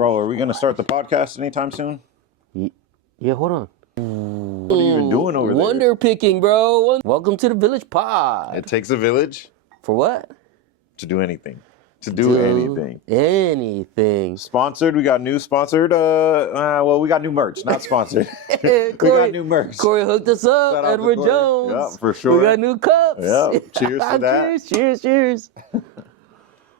Bro, are we going to start the podcast anytime soon? Yeah, hold on. What are you even doing over there? Wonder picking, bro. Welcome to the Village Pod. It takes a village For what? to do anything. To do anything. Anything. Sponsored. We got new sponsored. We got new merch. Not sponsored. We got new merch. Corey hooked us up. Shout out to Edward Corey. Jones. Yep, for sure. We got new cups. Yep. Cheers to that. Cheers.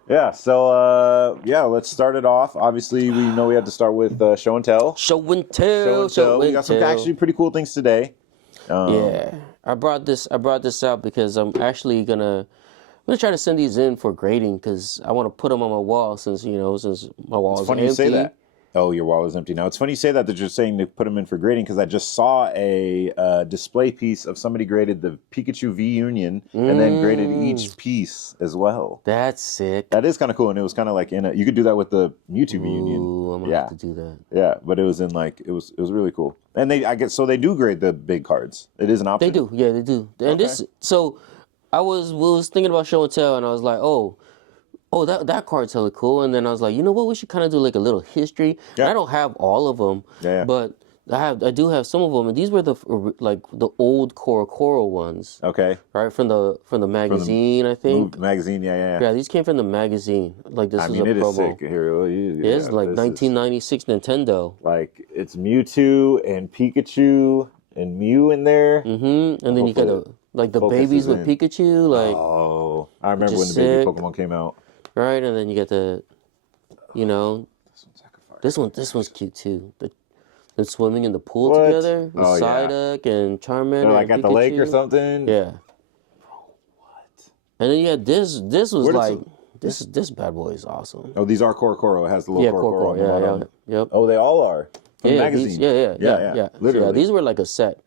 Yeah, so, let's start it off. Obviously, we know we had to start with show and tell. Show and tell. We got some actually pretty cool things today. Yeah, I brought this out because I'm actually gonna try to send these in for grading because I want to put them on my wall since my wall is empty. It's funny you say that. Oh, your wall is empty now. It's funny you say that you're saying to put them in for grading because I just saw a display piece of somebody graded the Pikachu V Union and then graded each piece as well. That's sick. That is kind of cool, and it was kind of like you could do that with the Mewtwo V Union. Ooh, I'm gonna have to do that. Yeah, but it was in it was really cool. And they they do grade the big cards. It is an option. They do, yeah, they do. And I was thinking about show and tell, and I was like, oh, that card's hella cool. And then I was like, you know what? We should kind of do like a little history. Yeah. And I don't have all of them, but I do have some of them. And these were the old Coro ones. Okay. Right from the magazine, I think. Magazine, yeah. Yeah, these came from the magazine. Like this was a promo. It is sick. Here, It's like 1996 Nintendo. Like it's Mewtwo and Pikachu and Mew in there. Mm-hmm. And then you got the babies with Pikachu. Like, oh, I remember when the baby Pokemon came out. Right, and then you get this one's cute too. The swimming in the pool together with Psyduck and Charmander. They're like at Pikachu. the lake or something. Yeah. Bro, what? And then you had this. This was this bad boy is awesome. Oh, these are Coro. It has the little Coro. Yeah. Yep. Oh, they all are. From the magazine. Yeah. Literally. Yeah, these were like a set.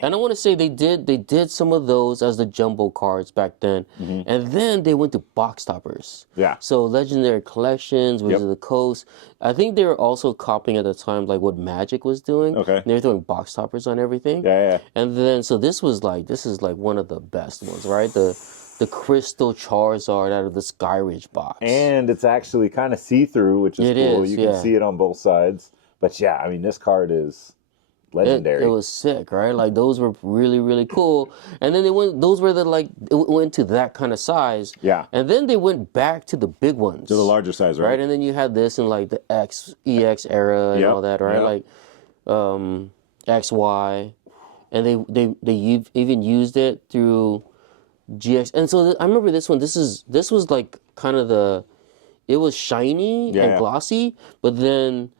And I want to say they did some of those as the jumbo cards back then, and then they went to box toppers. Yeah. So Legendary Collections, Wizards of the Coast. I think they were also copying at the time like what Magic was doing. Okay. And they were throwing box toppers on everything. Yeah. And then so this is like one of the best ones, right? The Crystal Charizard out of the Skyridge box. And it's actually kind of see-through, which is cool. You can see it on both sides. But yeah, I mean, this card is legendary. It was sick, right? Like those were really, really cool. And then it went to that kind of size. Yeah. And then they went back to the big ones. To the larger size, right? And then you had this in like the EX era and all that, right? Like XY. And they even used it through GX. And so I remember this one. This was like kind of it was shiny and glossy, but then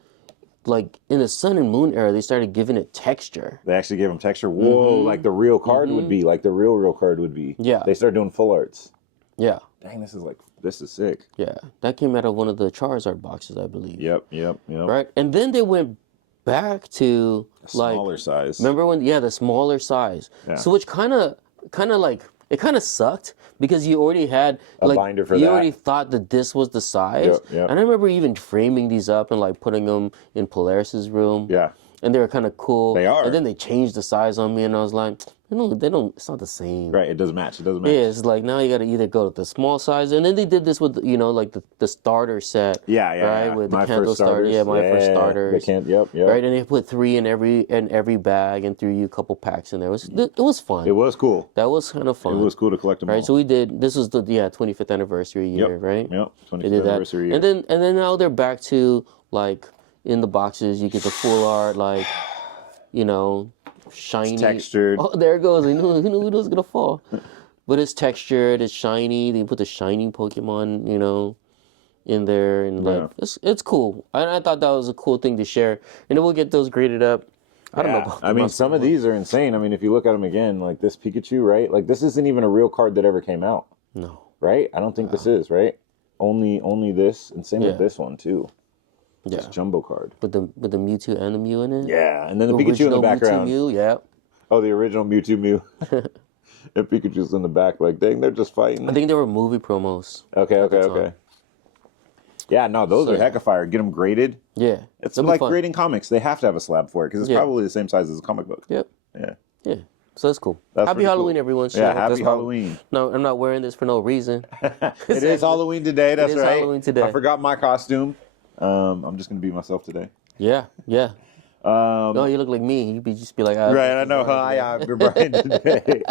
like in the Sun and Moon era, they started giving it texture. They actually gave them texture. Whoa, like the real card would be, like the real card would be. Yeah. They started doing full arts. Yeah. Dang, this is sick. Yeah. That came out of one of the Charizard boxes, I believe. Yep. Right? And then they went back to smaller size. Remember when the smaller size. Yeah. So which kind of sucked because you already had a binder for you that. already thought that this was the size. Yep. And I remember even framing these up and like putting them in Polaris's room. Yeah. And they were kind of cool. They are. And then they changed the size on me and I was like, they don't, it's not the same. Right, it doesn't match. Yeah, it's like now you got to either go with the small size. And then they did this with, like the starter set. Yeah. Right, with the candle starter. Yeah, my first starters. Yep. Right, and they put 3 in every bag and threw you a couple packs in there. It was fun. It was cool. That was kind of fun. It was cool to collect them all. Right, so we did, this was the 25th anniversary year, right? Yep, 25th anniversary year. And then now they're back to, like, in the boxes, you get the full art, like, shiny. It's textured. Oh, there it goes. Who knew it was going to fall? But it's textured, it's shiny. They put the shining Pokemon, in there. And, like, it's cool. I thought that was a cool thing to share. And then we'll get those graded up. I don't know about I mean, some of these are insane. I mean, if you look at them again, like this Pikachu, right? Like, this isn't even a real card that ever came out. No. Right? I don't think this is, right? Only this. And same with this one, too. Yeah. This jumbo card. With the Mewtwo and the Mew in it? Yeah, and then the Pikachu in the background. Mewtwo, Mew, yeah. Oh, the original Mewtwo Mew. And Pikachu's in the back, like, dang, they're just fighting. I think they were movie promos. Okay. Yeah, no, those are heck of fire. Get them graded. Yeah. It's like grading comics. They have to have a slab for it because it's probably the same size as a comic book. Yep. Yeah. Yeah. So it's cool. That's Happy pretty Halloween, cool. everyone. Yeah, Shit, happy that's Halloween. No, I'm not wearing this for no reason. It is Halloween today. That's It is right. Halloween today. I forgot my costume. I'm just gonna be myself today. Yeah, yeah. Oh, you look like me. You'd just be like, Right, I know. I've been Brian today.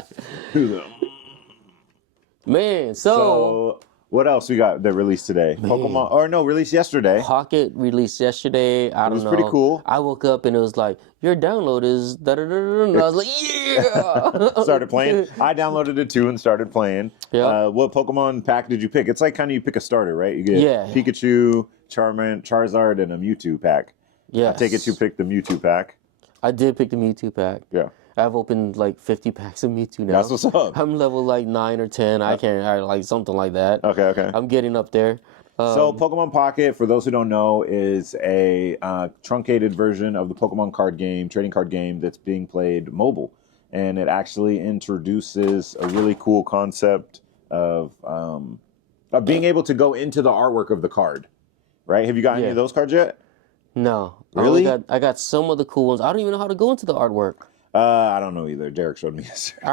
Man, So, what else we got that released today? Pokemon, or no, released yesterday. Pocket released yesterday. I don't know. was pretty cool. I woke up and it was like, your download is da da da da. And I was like, yeah. Started playing. I downloaded it too and started playing. Yeah. What Pokemon pack did you pick? It's like kind of you pick a starter, right? You get Yeah. Pikachu, Charmander, Charizard, and a Mewtwo pack. Yeah. I take it you picked the Mewtwo pack. I did pick the Mewtwo pack. Yeah. I've opened like 50 packs of Mewtwo now. That's what's up. I'm level like 9 or 10. I like something like that. Okay. I'm getting up there. So Pokemon Pocket, for those who don't know, is a truncated version of the Pokemon card game, trading card game that's being played mobile. And it actually introduces a really cool concept of being able to go into the artwork of the card, right? Have you got any of those cards yet? No. Really? I got some of the cool ones. I don't even know how to go into the artwork. I don't know either. Derek showed me yesterday.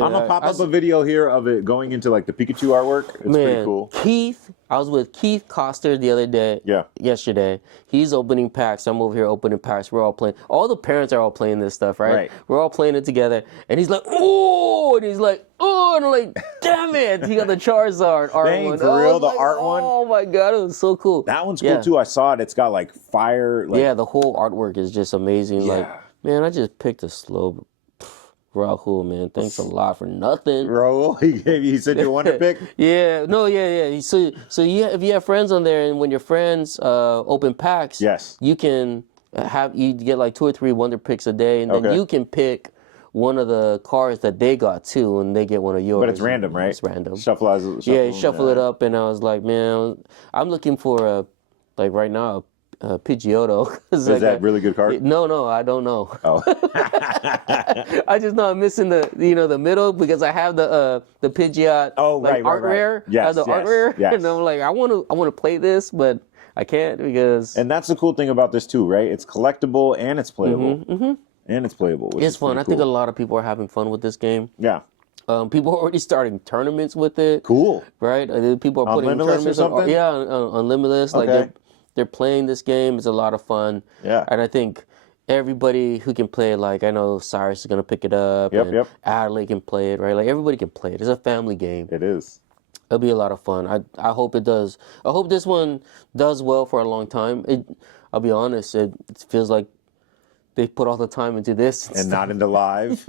I'm gonna pop up I- a video here of it going into like the Pikachu artwork. It's pretty cool. Keith, I was with Keith Coster the other day. Yeah. Yesterday, he's opening packs. I'm over here opening packs. We're all playing. All the parents are all playing this stuff, right? Right. We're all playing it together, and he's like, "Oh!" and he's like, "Oh!" and I'm like, "Damn it!" He got the Charizard art Dang, one. for real? The Like, art one? Oh my god, it was so cool. That one's cool too. I saw it. It's got like fire. Like, Yeah, the whole artwork is just amazing. Yeah. Like, man, I just picked a slow. Rahul, man, thanks a lot for nothing. Raul, he said you want to pick. Yeah, no, yeah. So if you have friends on there, and when your friends open packs, Yes. you can you get like 2 or 3 wonder picks a day, and then Okay. you can pick one of the cards that they got too, and they get one of yours. But it's random, right? It's random. Shuffle You shuffle it up, and I was like, man, I'm looking for like right now a Pidgeotto. Is that really good card? No, I don't know. Oh. I just know I'm missing the middle because I have the Pidgeot art rare. Yes, I have the art rare, yes. and I'm like I want to play this, but I can't because And that's the cool thing about this too, right? It's collectible and it's playable. And it's playable. Which it's is fun. pretty I think a cool. lot of people are having fun with this game. Yeah. People are already starting tournaments with it. Cool. Right? People are On putting Limitless or tournaments on. something? Yeah, on Limitless. Okay. Like they're playing this game. It's a lot of fun. Yeah. And I think everybody who can play it, like I know Cyrus is gonna pick it up. Yep, and yep. Adley can play it, right? Like everybody can play it. It's a family game. It is. It'll be a lot of fun. I hope it does. I hope this one does well for a long time. I'll be honest. It feels like they put all the time into this And not into live.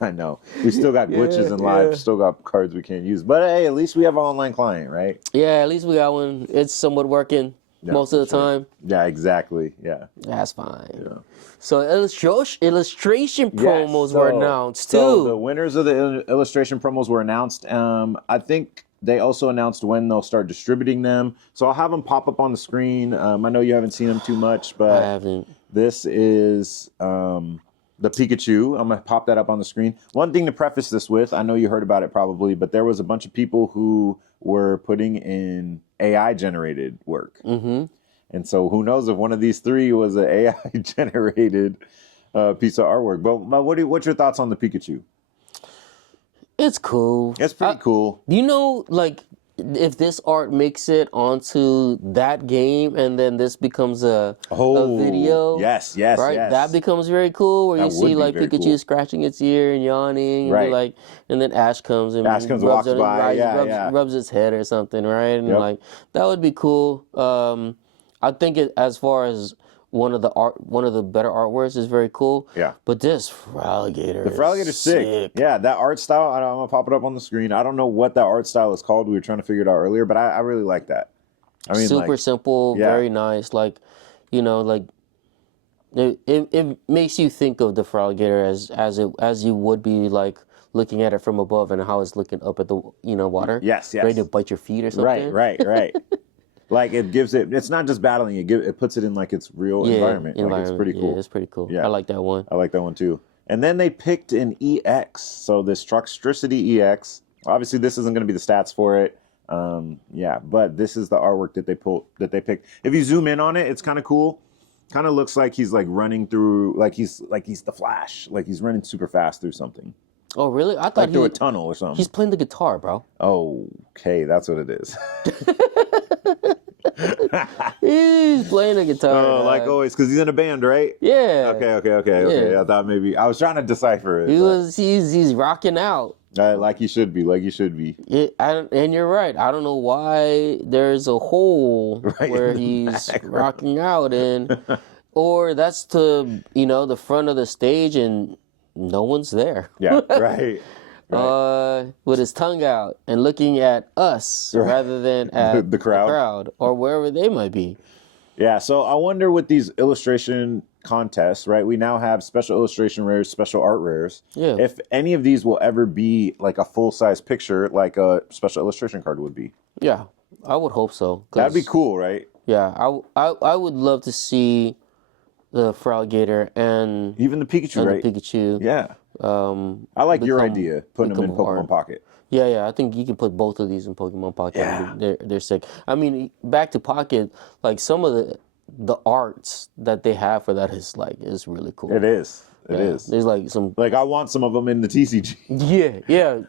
I know. We still got glitches in live. yeah. Still got cards we can't use. But hey, at least we have an online client, right? Yeah, at least we got one. It's somewhat working most of the time. Yeah, exactly. Yeah. That's fine. Yeah. So illustration promos Yes, were so- announced So too. the winners of the illustration promos were announced. I think they also announced when they'll start distributing them. So I'll have them pop up on the screen. I know you haven't seen them too much, I but haven't. this is the Pikachu. I'm going to pop that up on the screen. One thing to preface this with, I know you heard about it probably, but there was a bunch of people who were putting in AI generated work. Mm-hmm. And so who knows if one of these 3 was an AI generated piece of artwork. But what's your thoughts on the Pikachu? It's cool. It's pretty cool. You know, like if this art makes it onto that game, and then this becomes a video. Yes, Right, yes. that becomes very cool. Where That you would see be like very Pikachu cool. scratching its ear and yawning, Right. and like, and then Ash comes and Ash comes, rubs walks by, rubs its head or something, right? And Yep. like that would be cool. I think as far as one of the better artworks is very cool. Yeah. But this Feraligatr, The Feraligator's sick. Yeah, that art style, I'm going to pop it up on the screen. I don't know what that art style is called. We were trying to figure it out earlier, but I really like that. I mean, Super like, simple, yeah. very nice. Like, like it makes you think of the Feraligatr as you would be like looking at it from above and how it's looking up at the water. Yes. Ready to bite your feet or something. Right. Like it gives it's not just battling, it puts it in like its real environment. Like it's pretty cool. Yeah, it's pretty cool. Yeah. I like that one. I like that one too. And then they picked an EX. So this Truckstricity EX. Obviously, this isn't going to be the stats for it. But this is the artwork that they picked. If you zoom in on it, it's kind of cool. Kind of looks like he's like running through, like he's the Flash, like he's running super fast through something, Oh, really? I thought like through a tunnel or something. he's playing the guitar, bro. Okay, that's what it is. He's playing the guitar. Oh, like always, because he's in a band, right? Yeah. Okay. Yeah. I thought maybe I was trying to decipher it. He's rocking out. Like he should be. And you're right. I don't know why there's a hole where he's rocking out in, or that's to the front of the stage and no one's there. Yeah, right. With his tongue out and looking at us rather than at the crowd or wherever they might be. Yeah, so I wonder with these illustration contests, right? We now have special illustration rares, special art rares. Yeah. If any of these will ever be like a full-size picture, like a special illustration card would be. Yeah, I would hope so. That'd be cool, right? Yeah, I would love to see the Feraligatr and even the Pikachu, and right? The Pikachu. Yeah. I like your idea, putting them in Pokemon Pocket. Yeah, I think you can put both of these in Pokemon Pocket. Yeah. They're sick. I mean, back to Pocket, like some of the arts that they have for that is really cool. It is. It is. There's like some I want some of them in the TCG. Yeah.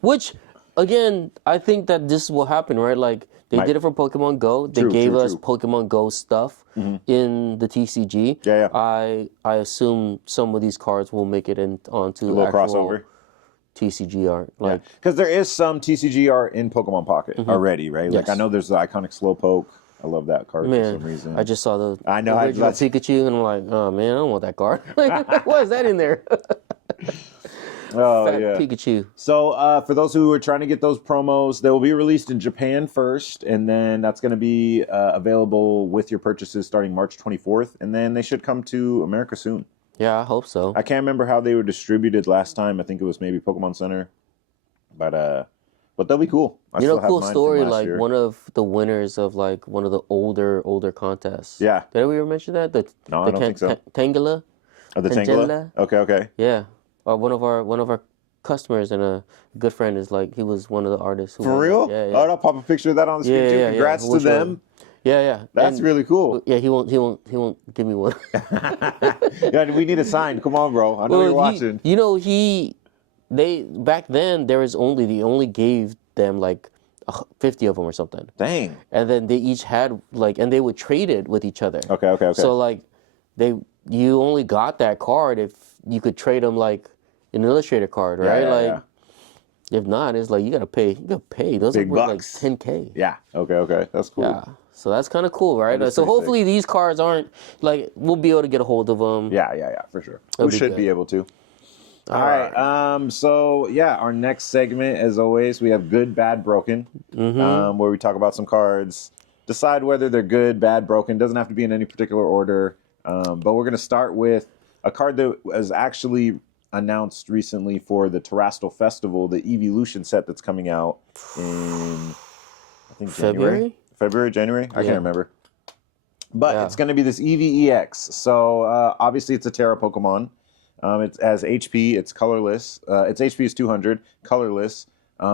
Which again, I think that this will happen, right? Like they did it for Pokemon Go. They gave us Pokemon Go stuff in the TCG. Yeah. I assume some of these cards will make it onto a little actual crossover. TCG art, because there is some TCG art in Pokemon Pocket already, right? Yes. Like I know there's the iconic Slowpoke. I love that card for some reason. I just saw the original Pikachu, and I'm like, oh man, I don't want that card. Like, why is that in there? Oh Fat yeah, Pikachu. So for those who are trying to get those promos, they will be released in Japan first, and then that's going to be available with your purchases starting March 24th, and then they should come to America soon. Yeah, I hope so. I can't remember how they were distributed last time. I think it was maybe Pokemon Center, but they'll be cool. Cool story. Like one of the winners of like one of the older contests. Yeah. Did we ever mention that? No, I don't think so. Tangela. Oh, the Tangela. Okay. Yeah. One of our customers and a good friend is like he was one of the artists. For real? Yeah. Oh, I'll pop a picture of that on the screen too. Congrats to them. Yeah. That's really cool. Yeah, he won't give me one. Yeah, we need a sign. Come on, bro. I know you're watching. They back then they only gave them like 50 of them or something. Dang. And then they each had and they would trade it with each other. Okay. So like you only got that card if you could trade them like an illustrator card, right? Yeah. If not, it's like you gotta pay. Those Big are worth bucks. like $10K. Yeah. Okay. That's cool. Yeah. So that's kind of cool, right? So hopefully these cards aren't like we'll be able to get a hold of them. Yeah, for sure. We should be able to. All right. So yeah, our next segment, as always, we have good, bad, broken, where we talk about some cards, decide whether they're good, bad, broken. Doesn't have to be in any particular order. But we're gonna start with a card that was actually announced recently for the Terastal Festival, the Evolution set that's coming out in I think January. I can't remember. But it's going to be this EVEX. So obviously it's a Terra Pokemon. It has HP. It's colorless. Its HP is 200. Colorless.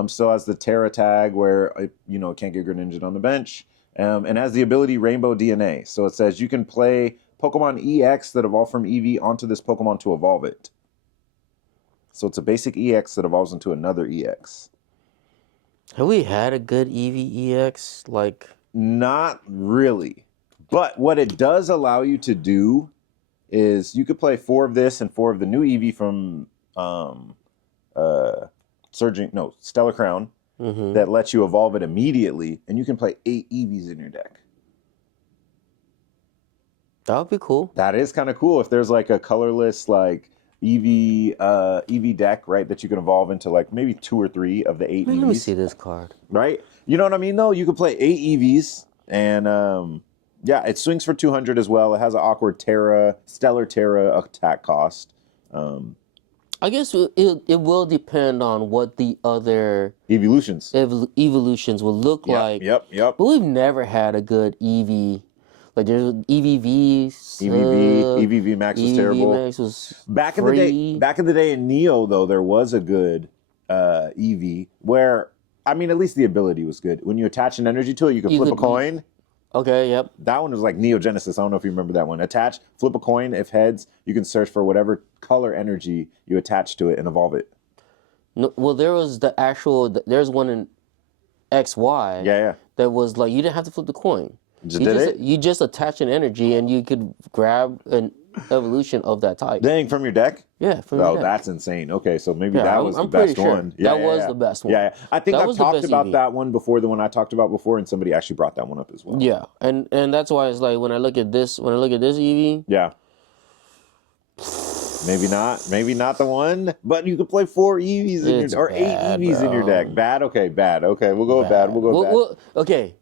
Still has the Terra tag where it can't get Greninja on the bench. And has the ability Rainbow DNA. So it says you can play Pokemon EX that evolve from EV onto this Pokemon to evolve it. So it's a basic EX that evolves into another EX. Have we had a good EVEX? Not really. But what it does allow you to do is you could play 4 of this and 4 of the new Eevee from Stellar Crown that lets you evolve it immediately, and you can play 8 Eevees in your deck. That would be cool. That is kind of cool. If there's like a colorless Eevee deck, right, that you can evolve into like maybe 2 or 3 of the 8 Eevees. Let me see this card. Right? You know what I mean, though? You could play 8 Eevees, and it swings for 200 as well. It has an awkward Stellar Terra attack cost. I guess it will depend on what the other evolutions will look like. Yep. But we've never had a good Eevee. Like there's EVV. EVV Max was terrible. Max was back in the day in Neo, though, there was a good Eevee where, I mean, at least the ability was good. When you attach an energy to it, you could flip a coin. Okay, yep. That one was like Neo Genesis. I don't know if you remember that one. Attach, flip a coin. If heads, you can search for whatever color energy you attach to it and evolve it. No, well, there was there's one in XY Yeah. that was like you didn't have to flip the coin. Just did it? You just attach an energy and you could grab an evolution of that type. Dang, from your deck? Yeah, from your Oh, deck. that's insane. Okay, so maybe Yeah, that was the I'm pretty best sure one. that was the best one. Yeah. I think That I've was the talked best about EV. that one before, the one I talked about before, and somebody actually brought that one up as well. Yeah, and that's why it's like when I look at this EV, Yeah. Maybe not the one, but you could play 4 EVs in It's your, or 8 bad, EVs in your bro. deck. Bad, okay, bad. Okay, we'll go with bad. We'll go with bad. Okay,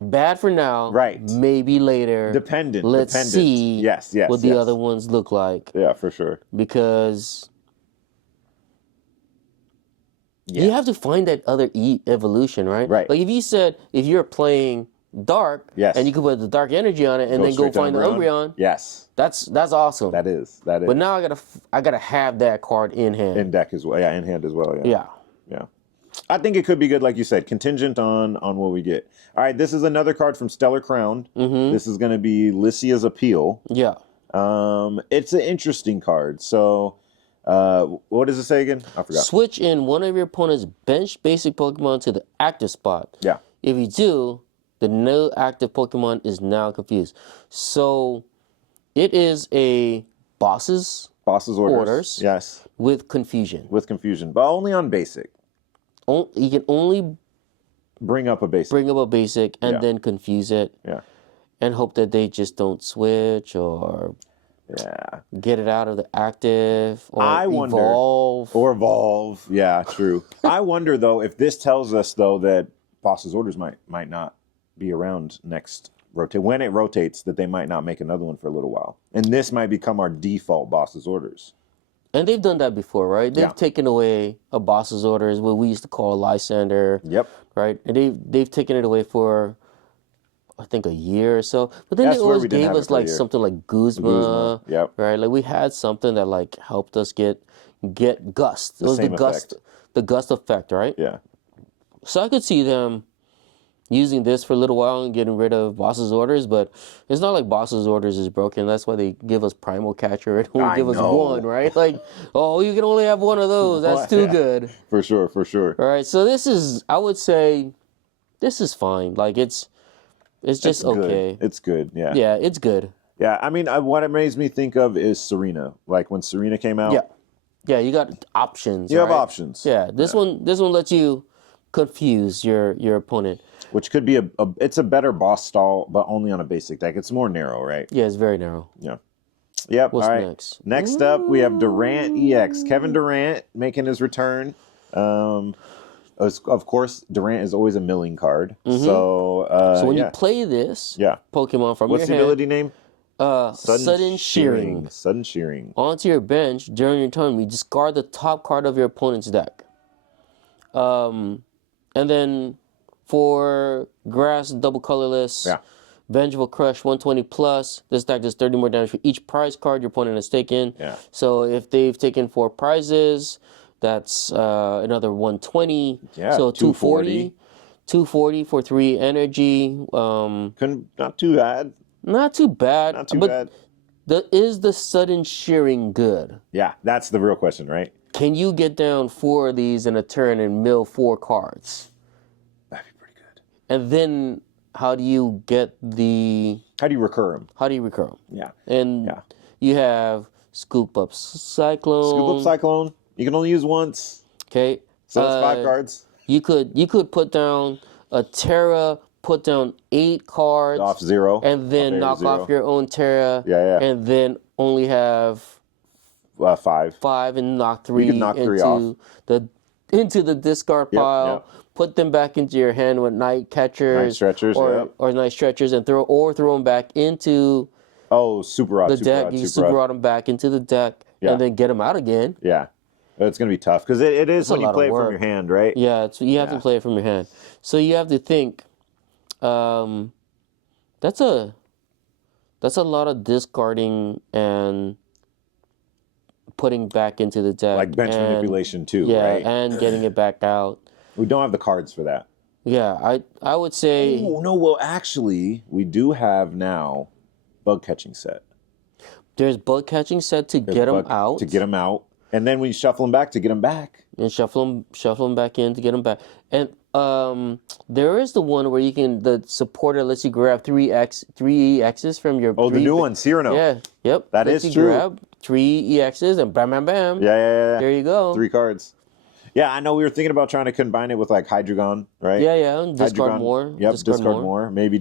bad for now. Right. Maybe later. Dependent. Let's see. Yes. What the other ones look like, Yeah, for sure. because you have to find that other evolution, right? Right. Like if you're playing dark, Yes. and you can put the dark energy on it, and then go straight to find the Umbreon. Yes. That's awesome. That is. But now I gotta have that card in hand. In deck as well. Yeah, in hand as well. Yeah. Yeah. I think it could be good, like you said, contingent on what we get. All right, this is another card from Stellar Crown. Mm-hmm. This is going to be Lycia's Appeal. Yeah. It's an interesting card. So, what does it say again? I forgot. Switch in one of your opponent's bench basic Pokemon to the active spot. Yeah. If you do, the no active Pokemon is now confused. So it is a boss's orders. Yes. With confusion. With confusion, but only on basic. You can only bring up a basic and then confuse it. Yeah. And hope that they just don't switch or get it out of the active or evolve. Yeah, true. I wonder though if this tells us though that boss's orders might not be around next rotate. When it rotates, that they might not make another one for a little while. And this might become our default boss's orders. And they've done that before, right? They've taken away a boss's orders, what we used to call a Lysander. Yep. Right? And they've taken it away for, I think, a year or so. But then they always gave us like something like Guzma. Yep. Right? Like we had something that like helped us get Gust. It was the Gust effect, right? Yeah. So I could see them using this for a little while and getting rid of boss's orders, but it's not like boss's orders is broken. That's why they give us Primal Catcher and only give us one, right? Like, oh, you can only have one of those. That's too good. For sure. All right, so this is, I would say, this is fine. Like, it's just okay. It's good, yeah. Yeah, it's good. Yeah, I mean, what it makes me think of is Serena. Like when Serena came out. Yeah. Yeah, you got options. You have options. Yeah, this one lets you confuse your opponent. Which could be it's a better boss stall, but only on a basic deck. It's more narrow, right? Yeah, it's very narrow. Yeah. Yep. What's all right. next? Next up, we have Durant EX. Kevin Durant making his return. Of course, Durant is always a milling card. Mm-hmm. So when you play this Pokemon from what's your the hand, ability name? Sudden Shearing. Sudden Shearing. Onto your bench during your turn, you discard the top card of your opponent's deck. And then for grass, double colorless, Vengeful Crush 120 plus. This deck does 30 more damage for each prize card your opponent has taken. Yeah. So if they've taken 4 prizes, that's another 120. Yeah. So 240. 240 for 3 energy. Not too bad. Not too bad. Not too bad. Is the Sudden Shearing good? Yeah, that's the real question, right? Can you get down 4 of these in a turn and mill 4 cards? That'd be pretty good. And then how do you get How do you recur them? Yeah. And you have Scoop Up Cyclone. You can only use once. Okay. So that's 5 cards. You could put down a Terra, put down 8 cards. Off 0. And then knock off your own Terra. Yeah. And then only have 5. 5 and knock 3 into the discard pile. Yep. Put them back into your hand with Night Catchers, or Night Stretchers, and throw them back into Super Rod, the deck. You Super Rod them back into the deck, and then get them out again. Yeah, it's gonna be tough because it is when you play it from your hand, right? Yeah, you have to play it from your hand. So you have to think. That's a lot of discarding and putting back into the deck, like bench manipulation too, right? And getting it back out. We don't have the cards for that. Yeah, I would say Oh no, well actually, we do have now bug catching set. there's bug catching set to There's get them bug out. to get them out, and then we shuffle them back to get them back. And shuffle them back in to get them back. And there is the one where the supporter lets you grab three EXs from your. Oh, the new one, Cyrano. Yeah, yep. That lets is you true. Grab 3 EXs and bam, bam, bam. Yeah. There you go. 3 cards. Yeah, I know we were thinking about trying to combine it with like Hydreigon, right? Yeah. Discard Hydreigon, more. Yep, discard more. Maybe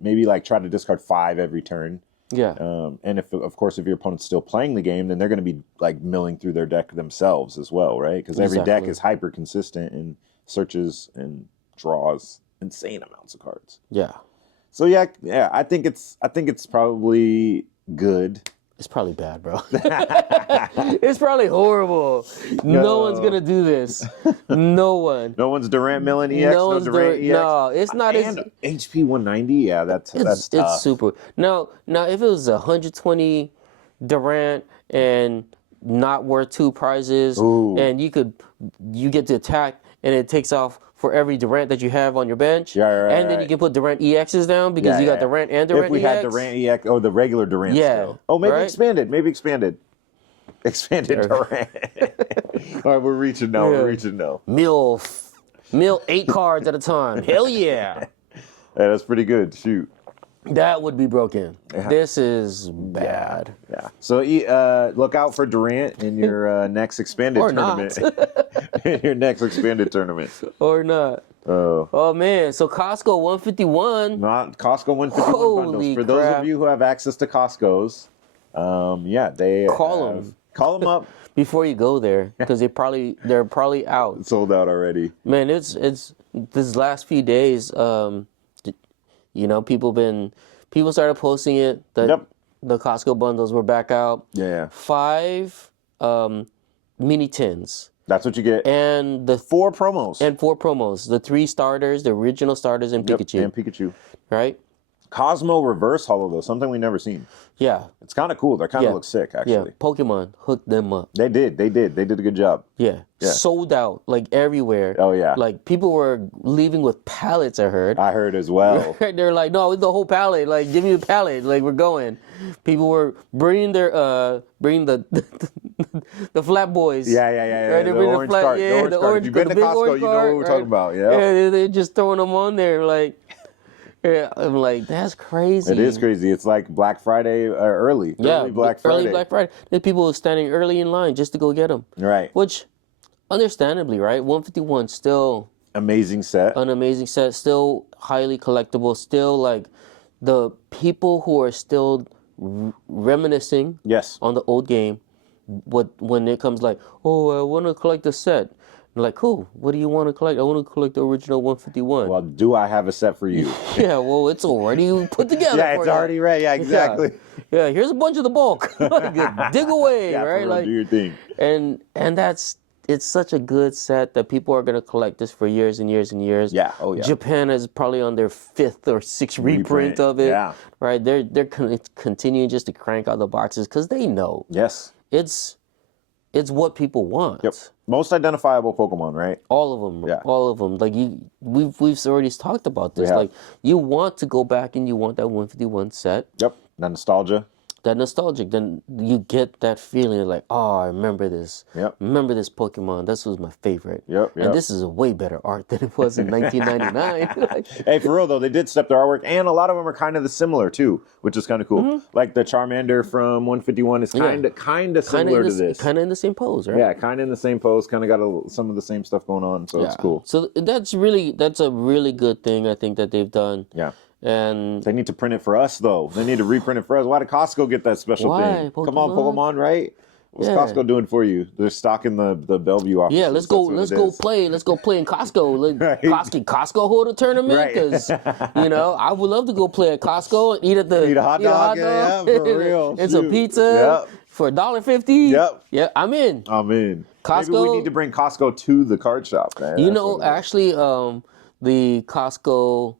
maybe like try to discard 5 every turn. Yeah. And if your opponent's still playing the game, then they're going to be like milling through their deck themselves as well, right? Because every deck is hyper consistent and searches and draws insane amounts of cards. Yeah. So yeah, I think it's probably good. It's probably bad, bro. It's probably horrible. No one's gonna do this. No one. No one's Durant milling EX. No one's Durant EX. No, it's not as HP 190. Yeah, that's tough. It's super. Now if it was 120 Durant and not worth 2 prizes, and you get to attack and it takes off for every Durant that you have on your bench. And then you can put Durant EXs down because you got Durant and Durant EX. If we had Durant EX, the regular Durant still. Oh, maybe expanded. Expanded Durant. All right, we're reaching now. Mill 8 cards at a time. Hell yeah. Yeah, that's pretty good. Shoot. That would be broken. Yeah. This is bad. Yeah. So look out for Durant in your next expanded tournament. In your next expanded tournament. Or not. Oh man. So Costco 151. Not Costco 151 bundles. For those of you who have access to Costco's, they call them up before you go there because they're probably out. Sold out already. Man, it's this last few days. People started posting it that the Costco bundles were back out. Yeah. 5 mini tins. That's what you get. And the 4 promos. And 4 promos. The 3 starters, the original starters, and Pikachu. And Pikachu. Right? Cosmo Reverse Holo, though, something we've never seen. Yeah. It's kind of cool. They kind of look sick, actually. Yeah. Pokemon hooked them up. They did. They did a good job. Yeah. Sold out, like, everywhere. Oh, yeah. Like, people were leaving with pallets, I heard. I heard as well. They're like, no, it's the whole pallet. Like, give me the pallet. Like, we're going. People were bringing the flat boys. Yeah. Right? The orange card. Yeah, the orange card. If you've been to Costco, you know what we're talking about. Yeah, they're just throwing them on there, like... Yeah, I'm like, that's crazy. It is crazy. It's like Black Friday early. Early Black Friday. Early Black Friday. There's people standing early in line just to go get them. Right. Which, understandably, right? 151 still... Amazing set. An amazing set. Still highly collectible. Still, like, the people who are still reminiscing on the old game, when it comes like, oh, I want to collect the set. I'm like, cool. What do you want to collect? I want to collect the original 151. Well, do I have a set for you? Yeah, well, it's already put together. Yeah, it's already ready. Yeah, exactly. Yeah, here's a bunch of the bulk. Dig away, right? Like, do your thing. And it's such a good set that people are gonna collect this for years and years and years. Yeah. Oh yeah. Japan is probably on their 5th or 6th reprint of it. Yeah. Right. They're continuing just to crank out the boxes because they know. Yes. It's what people want. Yep. Most identifiable Pokemon, right? All of them. Yeah. All of them. Like we've already talked about this. Like you want to go back and you want that 151 set. Yep. That nostalgia. That nostalgic. Then you get that feeling like, oh, I remember this. Yep. Remember this Pokemon. This was my favorite. Yep. And this is a way better art than it was in 1999. Hey, for real though, they did step their artwork, and a lot of them are kind of similar too, which is kind of cool. Mm-hmm. Like the Charmander from 151 is kind of similar to this. Kind of in the same pose, right? Yeah, kind of in the same pose. Kind of got some of the same stuff going on, so it's cool. So that's a really good thing I think that they've done. Yeah. And they need to print it for us, though. They need to reprint it for us. Why did Costco get that special thing? Come on, Pokemon, right? What's Costco doing for you? They're stocking the Bellevue office. Yeah, let's go play in Costco. Right. Costco hold a tournament because I would love to go play at Costco and eat a hot dog. Yeah, for real. And some pizza for $1.50. Yep. Yeah, I'm in. Costco. Maybe we need to bring Costco to the card shop, man. Actually, the Costco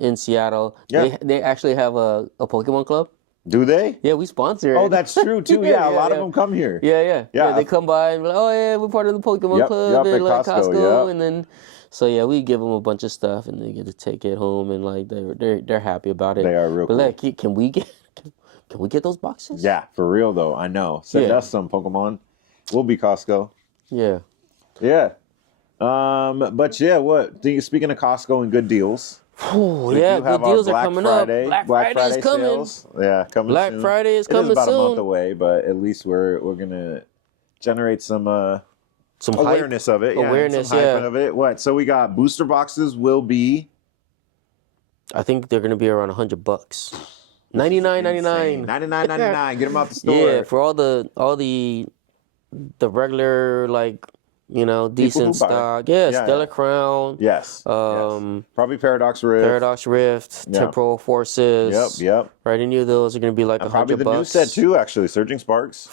in Seattle, they actually have a Pokemon club. Do they? Yeah, we sponsor it. Oh, that's true too. Yeah, a lot of them come here. Yeah. They come by and be like, oh yeah, we're part of the Pokemon club at Costco. And then So yeah, we give them a bunch of stuff, and they get to take it home, and like they're happy about it. They are real But cool. like, can we get those boxes? Yeah, for real though. I know. Send us some Pokemon. We'll be Costco. Yeah. Yeah. But yeah, speaking of Costco and good deals. Oh yeah, good deals are coming up. Black Friday is coming. Sales. Yeah, coming Black soon. Friday is coming soon. It is about a month away, but at least we're gonna generate some awareness hype. of it. Awareness, some hype of it. What? So we got booster boxes will be. I think they're gonna be around $100. $99.99. $99.99. Get them out the store. Yeah, for all the regular like decent stock. Yeah, Stellar Crown. Yes. Probably Paradox Rift. Temporal Forces. Yep. Right, any of those are gonna be like $100. Probably the new set too. Actually, Surging Sparks.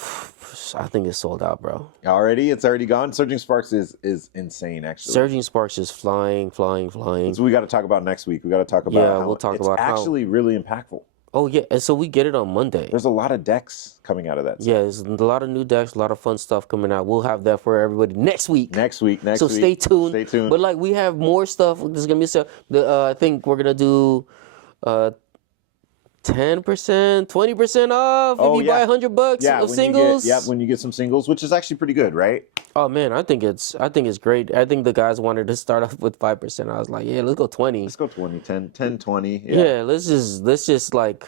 I think it's sold out, bro. It's already gone. Surging Sparks is insane, actually. Surging Sparks is flying. So we got to talk about next week. We got to talk about we'll talk about how it's actually really impactful. Oh yeah, and so we get it on Monday. There's a lot of decks coming out of that. Yeah, there's a lot of new decks, a lot of fun stuff coming out. We'll have that for everybody next week. So stay tuned. But like we have more stuff. There's gonna be stuff. I think we're gonna do 10%, 20% off if you buy $100 of singles. When you get some singles, which is actually pretty good, right? Oh man, I think it's great. I think the guys wanted to start off with 5%. I was like, yeah, let's go 20. Let's go 20, 10, 20. Yeah, let's just like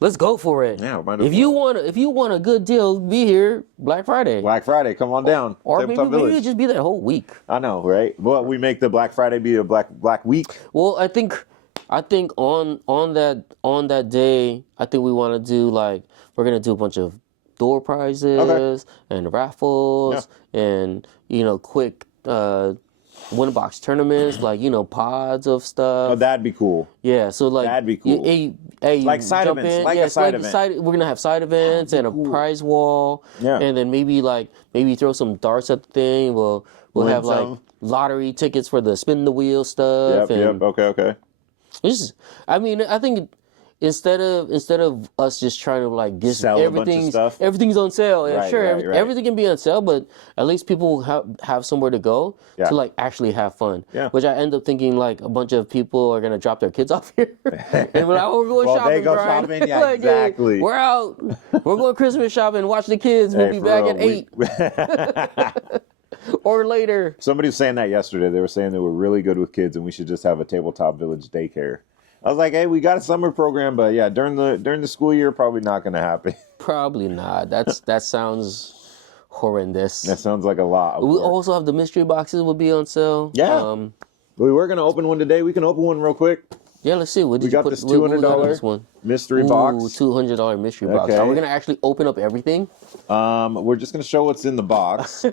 let's go for it. Yeah, if you want a good deal, be here Black Friday. Black Friday, come on down. Or maybe just be that whole week. I know, right? Well, we make the Black Friday be a Black Week. Well, I think on that day, I think we want to do we're gonna do a bunch of door prizes and raffles and quick win box tournaments pods of stuff. Oh, that'd be cool. Yeah, so that'd be cool. Like side events, a side event. We're gonna have side events and a prize wall. Yeah, and then maybe throw some darts at the thing. We'll have lottery tickets for the spin the wheel stuff. Yep. Okay. I think instead of us just trying to get sell everything's on sale. Yeah, right, sure, right. Everything can be on sale, but at least people have somewhere to go to actually have fun. Yeah. Which I end up thinking a bunch of people are gonna drop their kids off here and we're like, we're going shopping. They go Brian. shopping. Yeah, exactly. We're out. We're going Christmas shopping. Watch the kids. We'll be back at 8. Or later. Somebody was saying that yesterday. They were saying they were really good with kids and we should just have a tabletop village daycare. I was like, hey, we got a summer program, but yeah, during the school year, probably not going to happen. Probably not. That sounds horrendous. That sounds like a lot. We also have the mystery boxes will be on sale. Yeah. We were going to open one today. We can open one real quick. Yeah, let's see. What did we got this $200 mystery box. $200 mystery box. Are we going to actually open up everything? We're just going to show what's in the box. I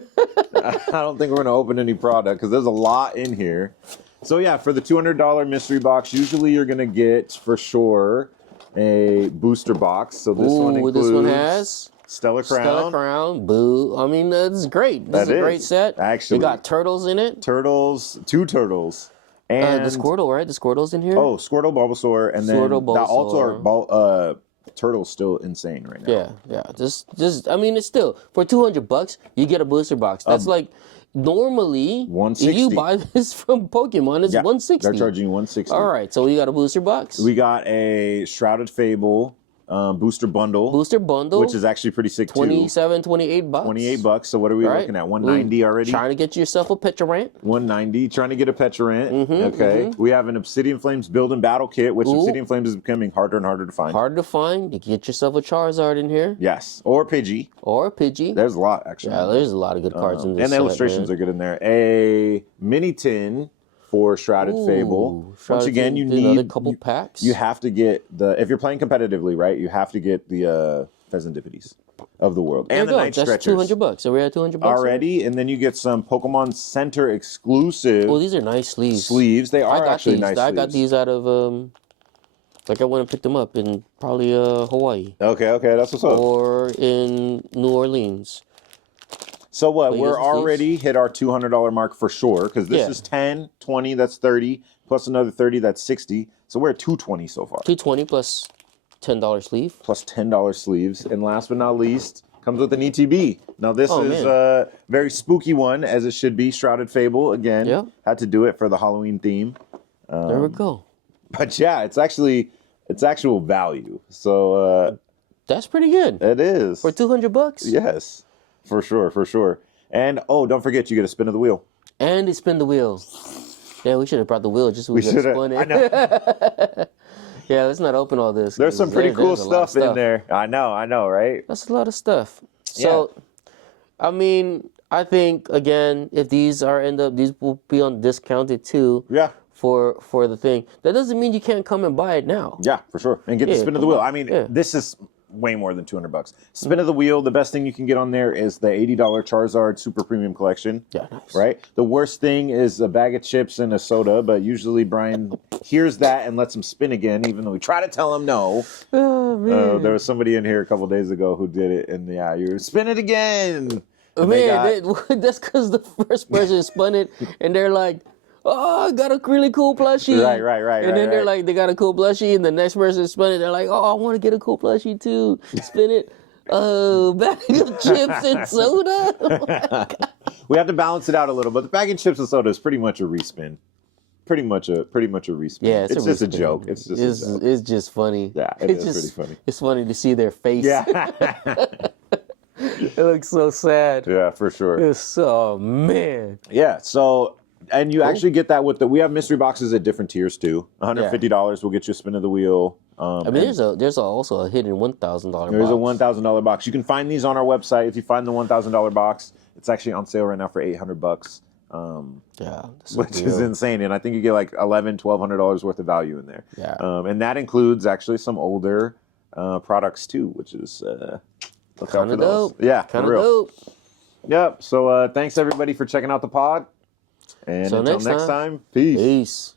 don't think we're going to open any product because there's a lot in here. So yeah, for the $200 mystery box, usually you're going to get, for sure, a booster box. So this one includes... This one has... Stellar Crown. Boo. I mean, that's great. This is a great set. Actually. You got turtles in it. Two turtles. And the Squirtle, right? The Squirtle's in here? Oh, Squirtle, Bulbasaur, and then Turtle's still insane right now. Yeah. Just I mean, it's still, for $200, you get a booster box. That's normally, $160. if you buy this from Pokemon, it's $160. They're charging you $160. All right, so we got a booster box. We got a Shrouded Fable booster bundle, which is actually pretty sick too. $27, $28. $28. So what are we looking at? $190 already. Trying to get yourself a Petrarant. $190. Trying to get a Petrarant. We have an Obsidian Flames build and battle kit, which Obsidian Flames is becoming harder and harder to find. Hard to find. You can get yourself a Charizard in here. Yes, or a Pidgey. There's a lot actually. Yeah, there's a lot of good cards in this. And the illustrations are good in there. A mini tin for Shrouded Fable. Once again, you need another couple packs. You have to get if you're playing competitively, right? You have to get the Pheasantipities of the world and the Night Stretchers. That's $200. So we're at $200 already, and then you get some Pokemon Center exclusive. Oh, these are nice sleeves. They are actually nice. I got these out of I went and picked them up in probably Hawaii. Okay, that's what's up. Or in New Orleans. So what? We're already hit our $200 mark for sure, because this is 10, 20, that's 30, plus another 30, that's 60. So we're at $220 so far. $220 plus $10 sleeve. Plus $10 sleeves. And last but not least, comes with an ETB. Now this is a very spooky one, as it should be. Shrouded Fable again. Yep. Had to do it for the Halloween theme. There we go. But yeah, it's actual value. So that's pretty good. it is For $200. Yes, for sure. And don't forget, you get a spin of the wheel. And they spin the wheel. Yeah, we should have brought the wheel just so we could have spun it. I know. Yeah, let's not open all this. There's some pretty cool stuff in stuff there. I know, right? That's a lot of stuff. So, I mean, I think again, if these these will be on discounted too. Yeah. For the thing, that doesn't mean you can't come and buy it now. Yeah, for sure. And get the spin of the wheel. I mean, this is way more than $200. Spin of the wheel. The best thing you can get on there is the $80 Charizard Super Premium Collection. Yeah, nice. Right. The worst thing is a bag of chips and a soda, but usually Brian hears that and lets him spin again, even though we try to tell him no. Oh man. There was somebody in here a couple days ago who did it, and you spin it again. That's because the first person spun it, and they're like, "Oh, I got a really cool plushie." Right. And then they're like, they got a cool plushie, and the next person spun it. They're like, "Oh, I want to get a cool plushie too." Spin it. Oh, bag of chips and soda. Oh my God. We have to balance it out a little, but the bag of chips and soda is pretty much a respin. Pretty much a respin. Yeah, it's just a joke. It's just a joke. It's just funny. Yeah, it's pretty funny. It's funny to see their face. Yeah. It looks so sad. Yeah, for sure. It's so man. Yeah, so and you actually get that we have mystery boxes at different tiers too. $150 will get you a spin of the wheel. I mean, there's also a hidden $1,000 box. There's a $1,000 box. You can find these on our website. If you find the $1,000 box, it's actually on sale right now for $800. Which is insane, and I think you get like $1,200 worth of value in there. Yeah, and that includes actually some older products too, which is kind of dope. Yeah, kind of dope. Yep. So thanks everybody for checking out the pod, and until next time, peace.